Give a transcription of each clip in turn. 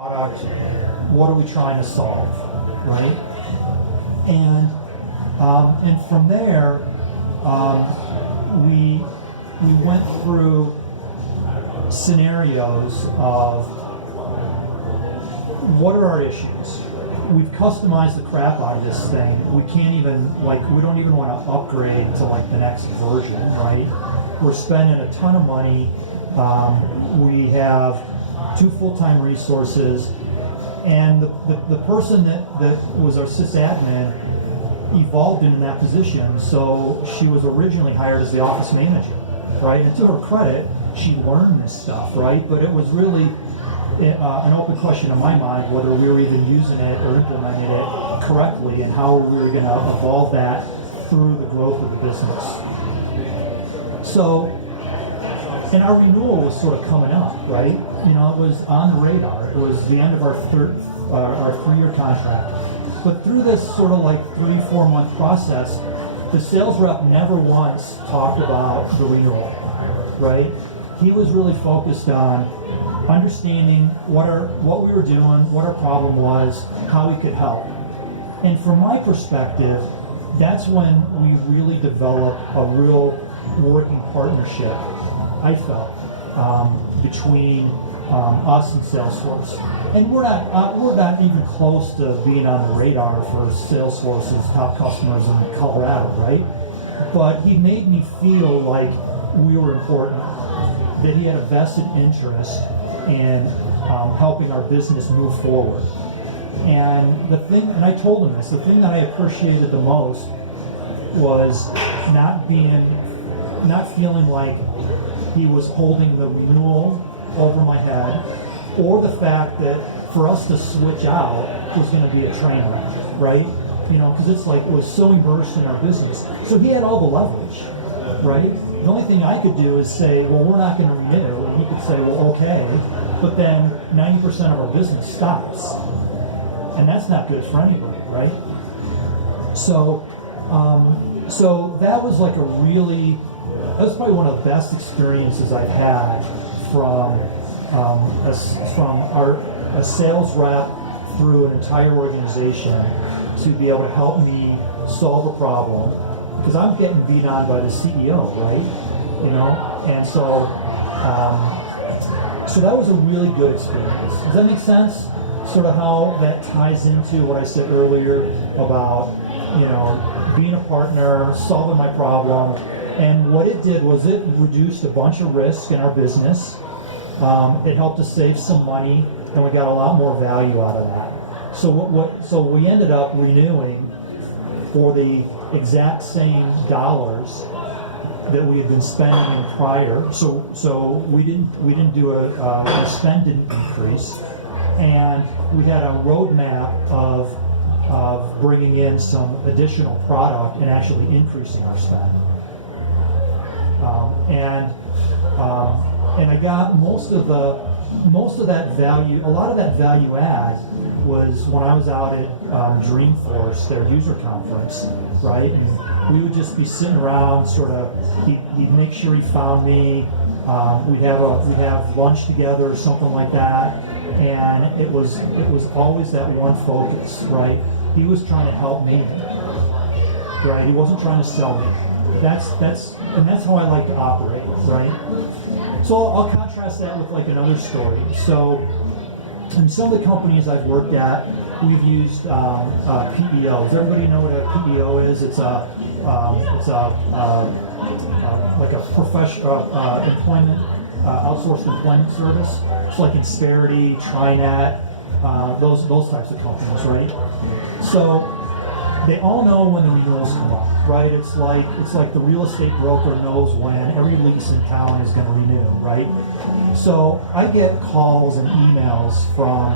product, what are we trying to solve, right? And from there, we went through scenarios of what are our issues. We've customized the crap out of this thing. We can't even, we don't even want to upgrade to the next version, right? We're spending a ton of money. We have 2 full-time resources, and the person that was our sysadmin evolved into that position. So she was originally hired as the office manager, right? And to her credit, she learned this stuff, right? But it was really an open question in my mind whether we were even using it or implementing it correctly, and how we were going to evolve that through the growth of the business. So, and our renewal was sort of coming up, right? It was on the radar. It was the end of our 3-year contract. But through this sort of 3-4 month process, the sales rep never once talked about the renewal, right? He was really focused on understanding what we were doing, what our problem was, how we could help. And from my perspective, that's when we really developed a real working partnership, I felt, between us and Salesforce. And we're not even close to being on the radar for Salesforce's top customers in Colorado, right? But he made me feel like we were important, that he had a vested interest in helping our business move forward. And I told him this, the thing that I appreciated the most was not feeling like he was holding the renewal over my head, or the fact that for us to switch out was going to be a train wreck, right? Because it was so immersed in our business. So he had all the leverage, right? The only thing I could do is say, well, we're not going to renew. And he could say, well, okay. But then 90% of our business stops. And that's not good for anybody, right? So that was that was probably one of the best experiences I've had from a sales rep through an entire organization to be able to help me solve a problem, because I'm getting beat on by the CEO, right? And so that was a really good experience. Does that make sense? Sort of how that ties into what I said earlier about, being a partner, solving my problem. And what it did was it reduced a bunch of risk in our business. It helped us save some money, and we got a lot more value out of that. So we ended up renewing for the exact same dollars that we had been spending in prior. So we didn't do our spend didn't increase, and we had a roadmap of bringing in some additional product and actually increasing our spend. And I got most of that value. A lot of that value add was when I was out at Dreamforce, their user conference, right? And we would just be sitting around, sort of. He'd make sure he found me. We'd have lunch together or something like that, and it was always that one focus, right? He was trying to help me, right? He wasn't trying to sell me. That's how I like to operate, right? So I'll contrast that with another story. So in some of the companies I've worked at, we've used PEO. Does everybody know what a PEO is? It's a professional employment outsourced employment service. It's like Insperity, TriNet, those types of companies, right? So they all know when the renewals come up, right? It's like the real estate broker knows when every lease in town is going to renew, right? So I get calls and emails from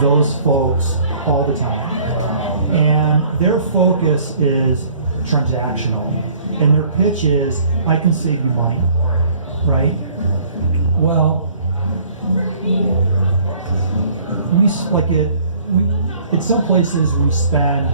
those folks all the time, and their focus is transactional, and their pitch is, I can save you money, right? Well, in some places we spend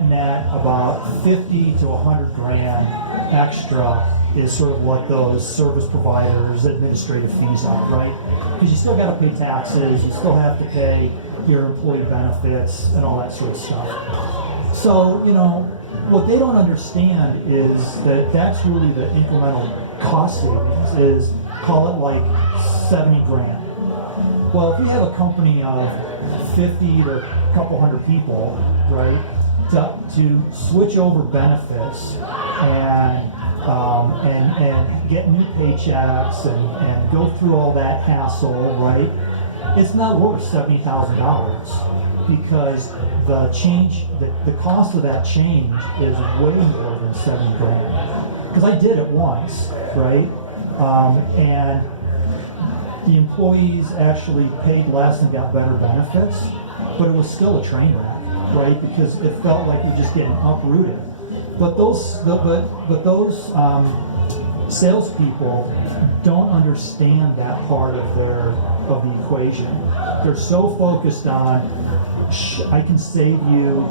net about 50 to 100 grand extra is sort of what those service providers' administrative fees are, right? Because you still got to pay taxes, you still have to pay your employee benefits and all that sort of stuff. So, you know, what they don't understand is that that's really the incremental cost savings is, call it like 70 grand. Well, if you have a company of 50 to a couple hundred people, right, to switch over benefits and get new paychecks and go through all that hassle, right, it's not worth $70,000 because the cost of that change is way more than 70 grand. Because I did it once, right, and the employees actually paid less and got better benefits, but it was still a train wreck, right? Because it felt like you're just getting uprooted. But those salespeople don't understand that part of the equation. They're so focused on, I can save you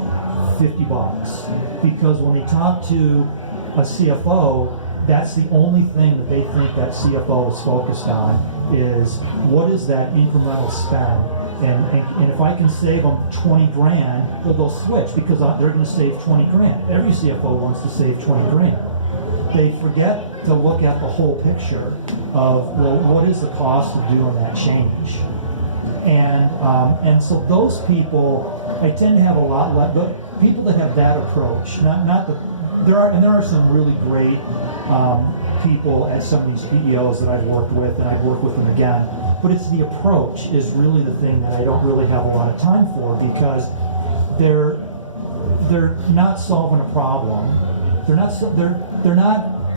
$50, because when they talk to a CFO, that's the only thing that they think that CFO is focused on, is what is that incremental spend. And if I can save them 20 grand, well, they'll switch because they're going to save 20 grand. Every CFO wants to save 20 grand. They forget to look at the whole picture of, well, what is the cost of doing that change? And so those people, I tend to have a lot less, the people that have that approach, there are some really great people at some of these PEOs that I've worked with, and I've worked with them again. But it's the approach is really the thing that I don't really have a lot of time for, because they're not solving a problem. They're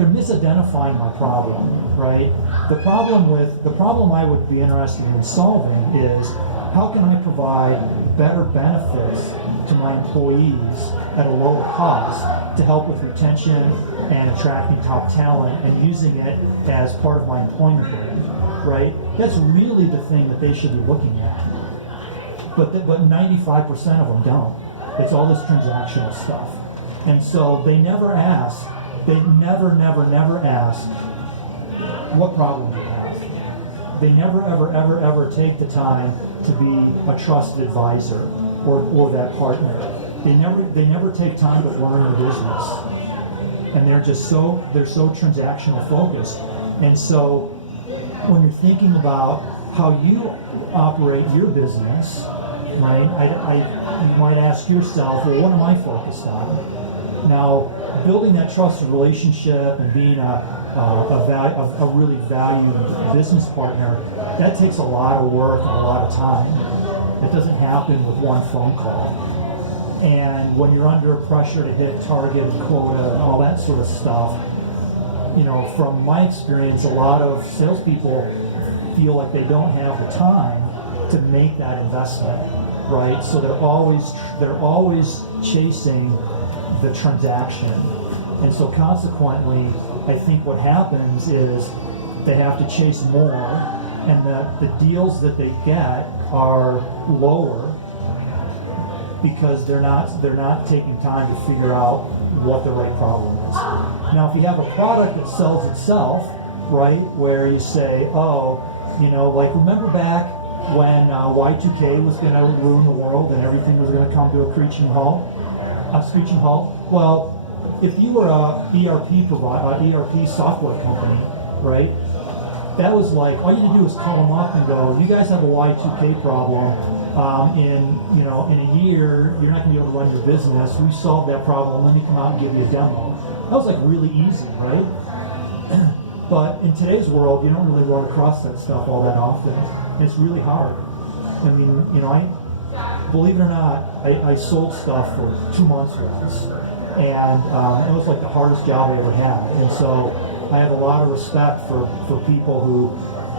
misidentifying my problem, right? The problem I would be interested in solving is, how can I provide better benefits to my employees at a lower cost to help with retention and attracting top talent and using it as part of my employment brand, right? That's really the thing that they should be looking at. But 95% of them don't. It's all this transactional stuff. And so they never ask, they never ask, what problem do you have? They never, ever take the time to be a trusted advisor or that partner. They never take time to learn the business. And they're so transactional focused. And so when you're thinking about how you operate your business, right, you might ask yourself, well, what am I focused on? Now, building that trusted relationship and being a really valued business partner, that takes a lot of work and a lot of time. It doesn't happen with one phone call. And when you're under pressure to hit target and quota and all that sort of stuff, you know, from my experience, a lot of salespeople feel like they don't have the time to make that investment, right? So they're always chasing the transaction. And so consequently, I think what happens is they have to chase more, and the deals that they get are lower because they're not taking time to figure out what the right problem is. Now, if you have a product that sells itself, right, where you say, oh, you know, like, remember back when Y2K was going to ruin the world and everything was going to come to a screeching halt? Well, if you were a ERP software company, right, that was like, all you had to do was call them up and go, you guys have a Y2K problem. In a year, you're not going to be able to run your business. We solved that problem. Let me come out and give you a demo. That was like really easy, right? But in today's world, you don't really run across that stuff all that often. It's really hard. I mean, you know, believe it or not, I sold stuff for 2 months once, and it was like the hardest job I ever had. And so I have a lot of respect for people who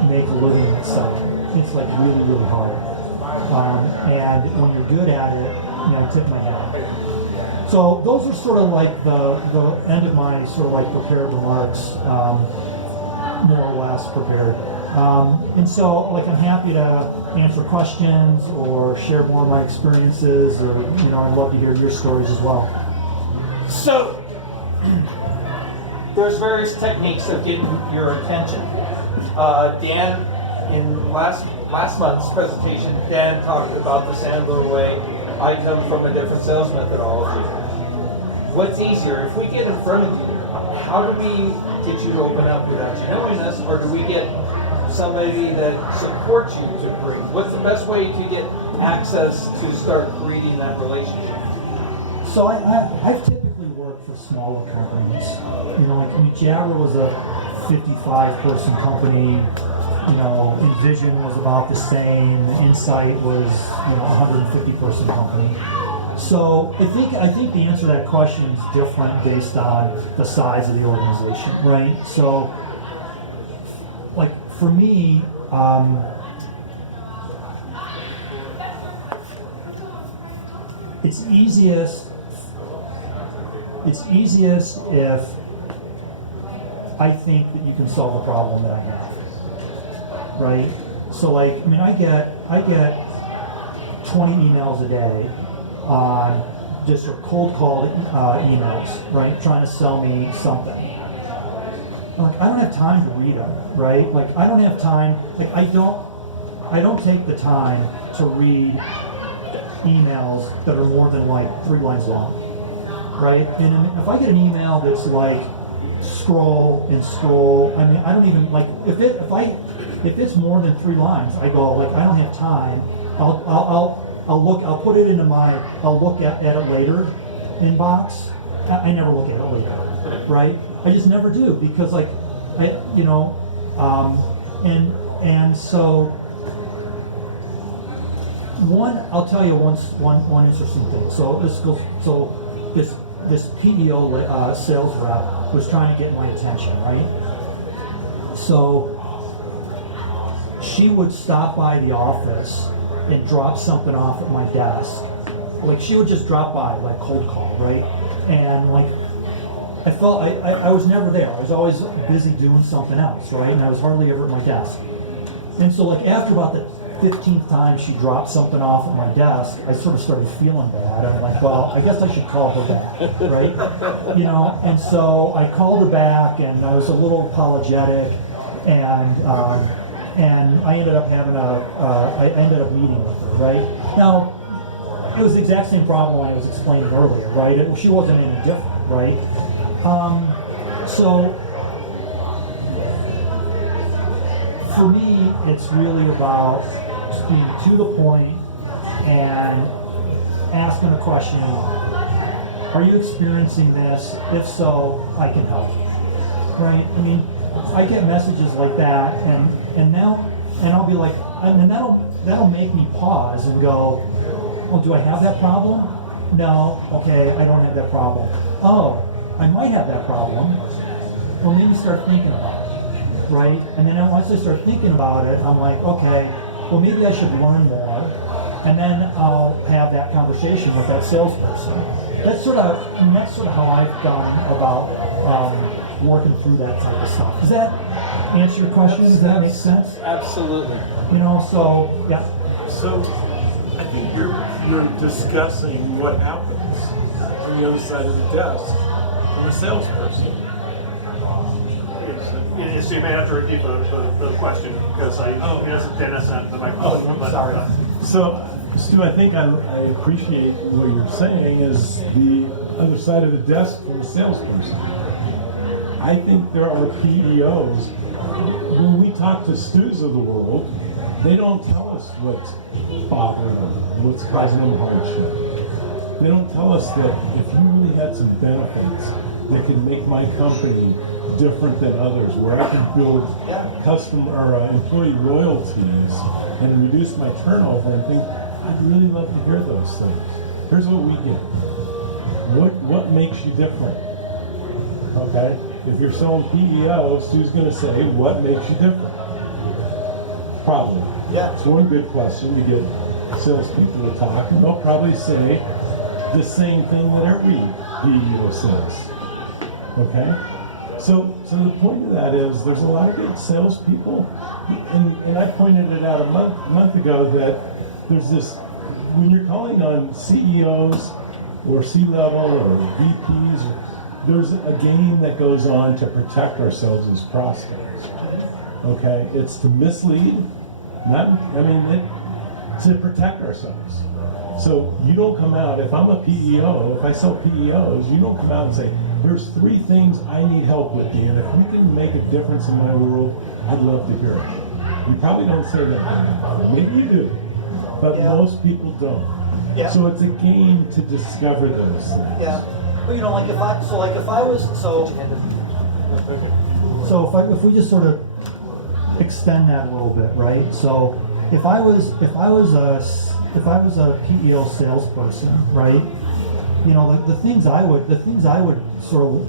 make a living at selling. It's like really, really hard. And when you're good at it, you know, I tip my hat. So those are sort of like the end of my sort of like prepared remarks, more or less prepared. And so, like, I'm happy to answer questions or share more of my experiences, or, you know, I'd love to hear your stories as well. So, there's various techniques of getting your attention. Dan, in last month's presentation, Dan talked about the Sandler way. I come from a different sales methodology. What's easier, if we get in front of you, how do we get you to open up without you knowing us, or do we get somebody that supports you to bring? What's the best way to get access to start creating that relationship? So I've typically worked for smaller companies. You know, like, I mean, Jabber was a 55-person company. You know, Envision was about the same. Insight was, you know, a 150-person company. So I think the answer to that question is different based on the size of the organization, right? So, like for me, it's easiest if I think that you can solve a problem that I have, right? So like, I mean, I get 20 emails a day on just cold call emails, right? Trying to sell me something. Like, I don't have time to read them, right? Like, I don't have time. Like, I don't take the time to read emails that are more than like 3 lines long, right? And if I get an email that's like scroll and scroll, I mean, I don't even like if it's more than 3 lines, I go like, I don't have time. I'll put it into my, I'll look at it later inbox. I never look at it later, right? I just never do, because like, and so I'll tell you one interesting thing. So this PEO sales rep was trying to get my attention, right? So she would stop by the office and drop something off at my desk. Like, she would just drop by, like cold call, right? And like, I felt I was never there. I was always busy doing something else, right? And I was hardly ever at my desk. And so like, after about the 15th time she dropped something off at my desk, I sort of started feeling bad. I'm like, well, I guess I should call her back, right? You know, and so I called her back, and I was a little apologetic, and I ended up having I ended up meeting with her, right? Now, it was the exact same problem I was explaining earlier, right? She wasn't any different, right? So for me, it's really about just being to the point and asking the question, are you experiencing this? If so, I can help, right? I mean, I get messages like that, and I'll be like, and that'll make me pause and go, well, do I have that problem? No. Okay, I don't have that problem. Oh, I might have that problem. Well, maybe start thinking about it, right? And then once I start thinking about it, I'm like, okay, well, maybe I should learn more, and then I'll have that conversation with that salesperson. That's sort of how I've gone about working through that type of stuff. Does that answer your question? Does that make sense? Absolutely. You know, so yeah. So I think you're discussing what happens on the other side of the desk from a salesperson. So you may have to repeat the question, because Dennis sent the microphone. Oh, sorry. So, Stu, I think I appreciate what you're saying is the other side of the desk from a salesperson. I think there are PEOs, when we talk to Stus of the world, they don't tell us what's bothering them, what's causing them hardship. They don't tell us that if you really had some benefits that could make my company different than others, where I can build customer or employee loyalties and reduce my turnover and think, I'd really love to hear those things. Here's what we get. What makes you different? Okay? If you're selling PEO, Stu's going to say, what makes you different? Probably. Yeah. It's one good question. We get salespeople to talk, and they'll probably say the same thing that every PEO says. Okay? So the point of that is there's a lot of good salespeople, and I pointed it out a month ago that there's this, when you're calling on CEOs or C-level or VPs, there's a game that goes on to protect ourselves as prospects. Okay, it's to mislead, to protect ourselves. So you don't come out, if I'm a PEO, if I sell PEOs, you don't come out and say, there's 3 things I need help with, and if you can make a difference in my world, I'd love to hear it. You probably don't say that. Maybe you do, but most people don't. Yeah. So it's a game to discover those things. Yeah. But if we just sort of extend that a little bit, right? So if I was a PEO salesperson, right? You know, the things I would sort of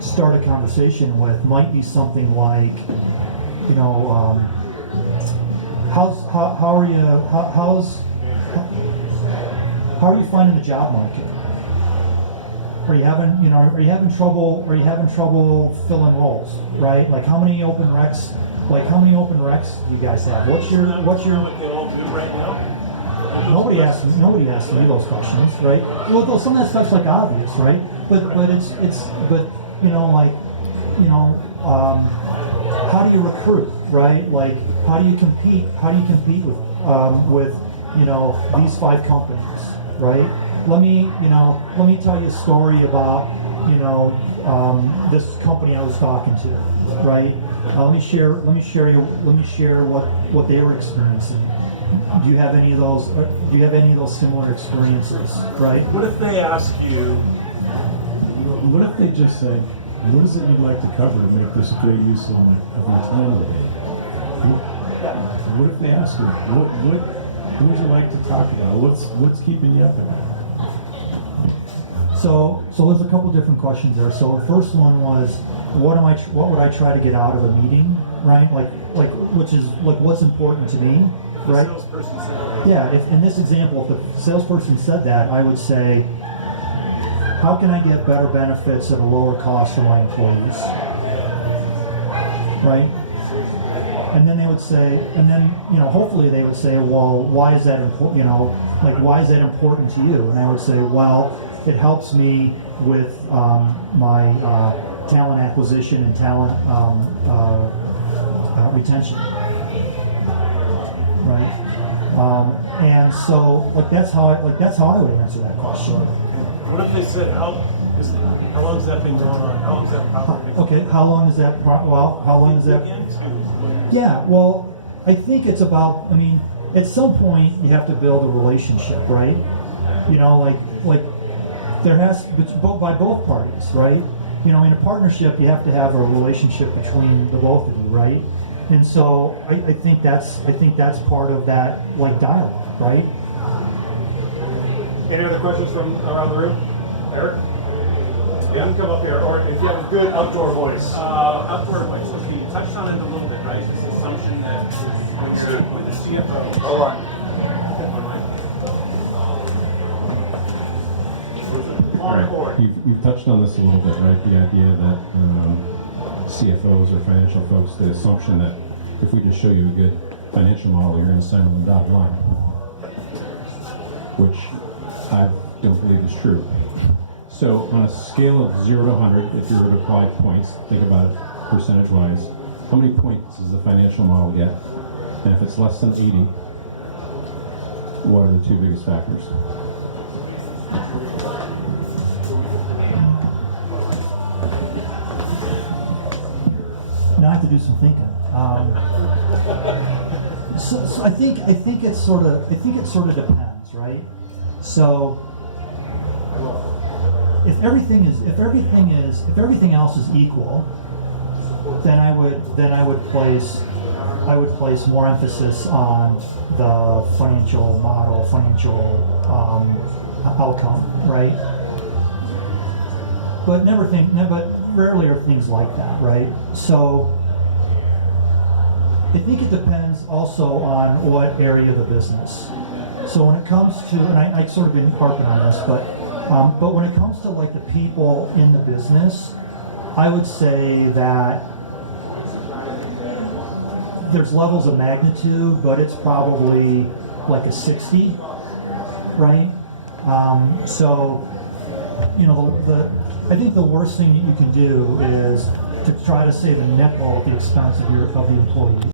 start a conversation with might be something like, you know, how are you finding the job market? Are you having trouble filling roles, right? Like how many open recs do you guys have? What's your what they all do right now? Nobody asks me those questions, right? Well, some of that stuff's like obvious, right? But how do you recruit, right? Like how do you compete with these 5 companies, right? Let me tell you a story about this company I was talking to, right? Let me share what they were experiencing. Do you have any of those similar experiences, right? What if they ask you, what if they just say, what is it you'd like to cover to make this a great use of your time today? What if they ask you, what would you like to talk about? What's keeping you up at night? So there's a couple different questions there. So the first one was, what would I try to get out of a meeting, right? Which is what's important to me, right? The salesperson said that. Yeah. If in this example, if the salesperson said that, I would say, how can I get better benefits at a lower cost for my employees, right? And then they would say, hopefully they would say, well, why is that important? Why is that important to you? And I would say, well, it helps me with my talent acquisition and talent retention, right? And so, that's how I would answer that question. What if they said, how long has that been going on? How long has that problem been going on? Okay, how long is that? Yeah, well, I think it's about. At some point you have to build a relationship, right? There has by both parties, right? In a partnership, you have to have a relationship between the both of you, right? And so I think that's part of that dialogue, right? Any other questions from around the room? Eric? You can come up here, or if you have a good outdoor voice. Outdoor voice. Okay, you touched on it a little bit, right? This assumption that when you're with the CFO. Hold on. Right. You've touched on this a little bit, right? The idea that CFOs or financial folks, the assumption that if we just show you a good financial model, you're going to sign on the dotted line, which I don't believe is true. So on a scale of 0 to 100, if you were to apply points, think about it percentage-wise, how many points does the financial model get? And if it's less than 80, what are the 2 biggest factors? Now I have to do some thinking. So I think it sort of depends, right? So if everything else is equal, then I would place more emphasis on the financial model, financial outcome, right? But rarely are things like that, right? So I think it depends also on what area of the business. So when it comes to, and I sort of been harping on this, but when it comes to the people in the business, I would say that there's levels of magnitude, but it's probably a 60, right? So, I think the worst thing that you can do is to try to save a nickel at the expense of the employee.